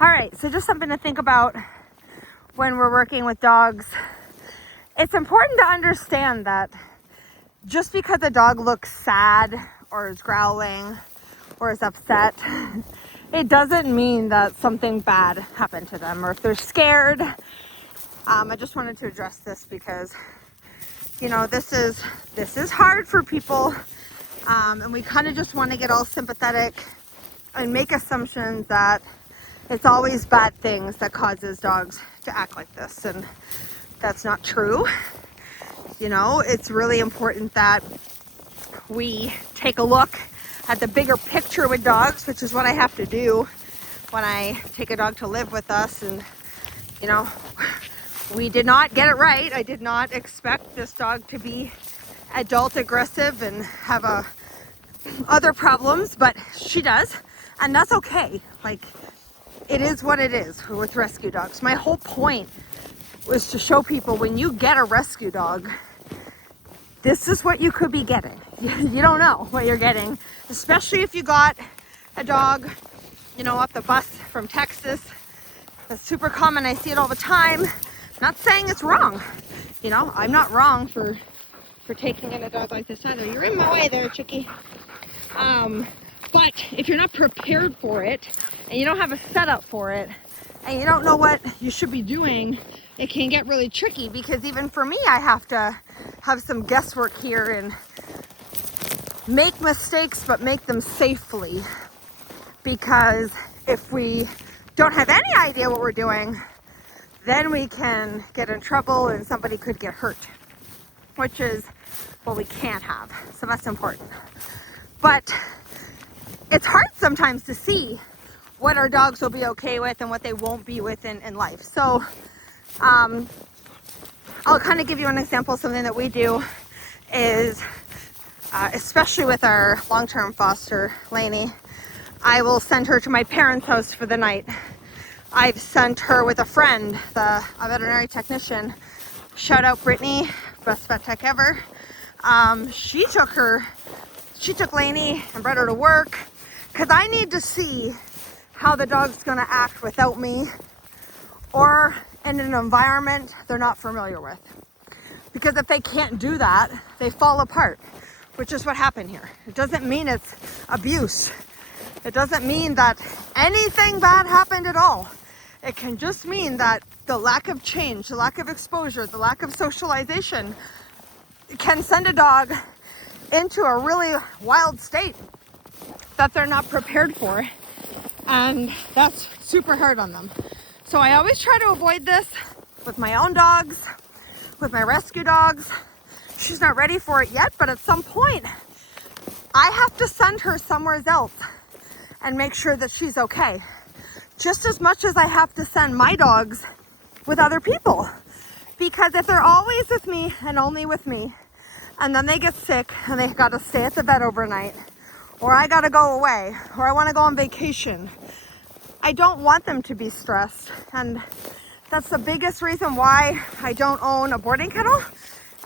All right, so just something to think about when we're working with dogs. It's important to understand that just because a dog looks sad or is growling or is upset, it doesn't mean that something bad happened to them, or if they're scared. I just wanted to address this because, you know, this is hard for people, and we kind of just want to get all sympathetic and make assumptions that it's always bad things that causes dogs to act like this, and that's not true. You know, it's really important that we take a look at the bigger picture with dogs, which is what I have to do when I take a dog to live with us. And, you know, we did not get it right. I did not expect this dog to be adult aggressive and have other problems, but she does, and that's okay. Like, it is what it is with rescue dogs. My whole point was to show people, when you get a rescue dog, this is what you could be getting. You don't know what you're getting, especially if you got a dog, you know, off the bus from Texas. That's super common. I see it all the time. Not saying it's wrong. You know, I'm not wrong for taking in a dog like this either. You're in my way there, Chickie. But if you're not prepared for it, and you don't have a setup for it, and you don't know what you should be doing, it can get really tricky, because even for me, I have to have some guesswork here and make mistakes, but make them safely. Because if we don't have any idea what we're doing, then we can get in trouble and somebody could get hurt, which is what we can't have. So that's important. But it's hard sometimes to see what our dogs will be okay with and what they won't be with in life. So I'll kind of give you an example. Something that we do is, especially with our long-term foster, Lainey, I will send her to my parents' house for the night. I've sent her with a friend, a veterinary technician. Shout out Brittany, best vet tech ever. She took Lainey and brought her to work, because I need to see how the dog's gonna act without me, or in an environment they're not familiar with. Because if they can't do that, they fall apart, which is what happened here. It doesn't mean it's abuse. It doesn't mean that anything bad happened at all. It can just mean that the lack of change, the lack of exposure, the lack of socialization can send a dog into a really wild state that they're not prepared for. And that's super hard on them. So I always try to avoid this with my own dogs, with my rescue dogs. She's not ready for it yet, but at some point I have to send her somewhere else and make sure that she's okay. Just as much as I have to send my dogs with other people. Because if they're always with me and only with me, and then they get sick and they gotta stay at the vet overnight, or I gotta go away, or I wanna go on vacation, I don't want them to be stressed. And that's the biggest reason why I don't own a boarding kennel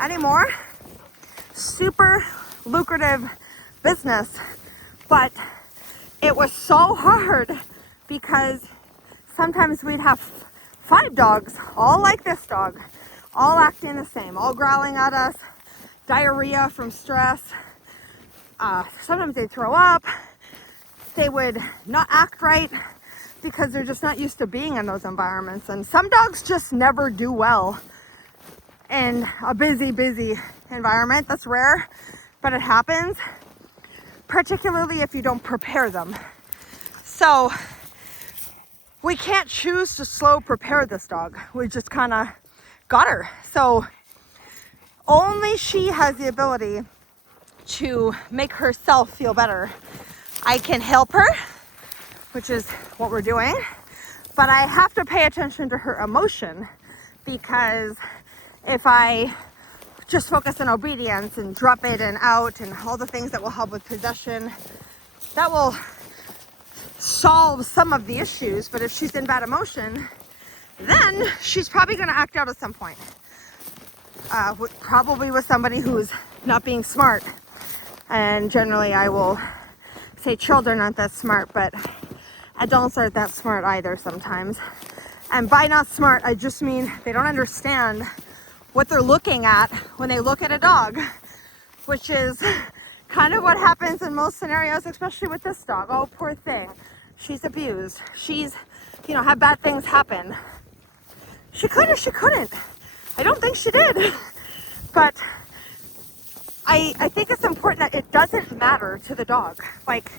anymore. Super lucrative business, but it was so hard because sometimes we'd have 5 dogs, all like this dog, all acting the same, all growling at us, diarrhea from stress. Sometimes they'd throw up. They would not act right because they're just not used to being in those environments. And some dogs just never do well in a busy environment. That's rare, but it happens, particularly if you don't prepare them. So we can't choose to slow prepare this dog. We just kind of got her. So only she has the ability to make herself feel better. I can help her, which is what we're doing, but I have to pay attention to her emotion, because if I just focus on obedience and drop it and out and all the things that will help with possession, that will solve some of the issues. But if she's in bad emotion, then she's probably going to act out at some point, probably with somebody who's not being smart. And generally I will say children aren't that smart, but adults aren't that smart either sometimes. And by not smart, I just mean they don't understand what they're looking at when they look at a dog, which is kind of what happens in most scenarios, especially with this dog. Oh, poor thing. She's abused. She's, had bad things happen. She could or she couldn't. I don't think she did. But I think it's important that it doesn't matter to the dog. Like,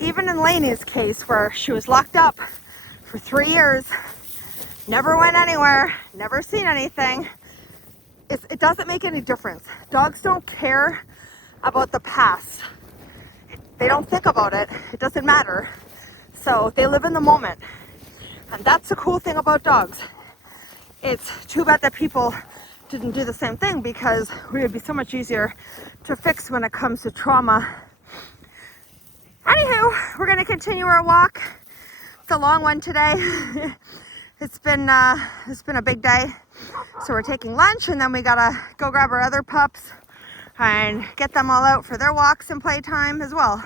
even in Lainey's case, where she was locked up for 3 years, never went anywhere, never seen anything, it doesn't make any difference. Dogs don't care about the past. They don't think about it. It doesn't matter. So they live in the moment. And that's the cool thing about dogs. It's too bad that people didn't do the same thing, because we would be so much easier to fix when it comes to trauma. Anywho, we're going to continue our walk. It's a long one today. It's been a big day. So we're taking lunch, and then we gotta go grab our other pups and get them all out for their walks and playtime as well.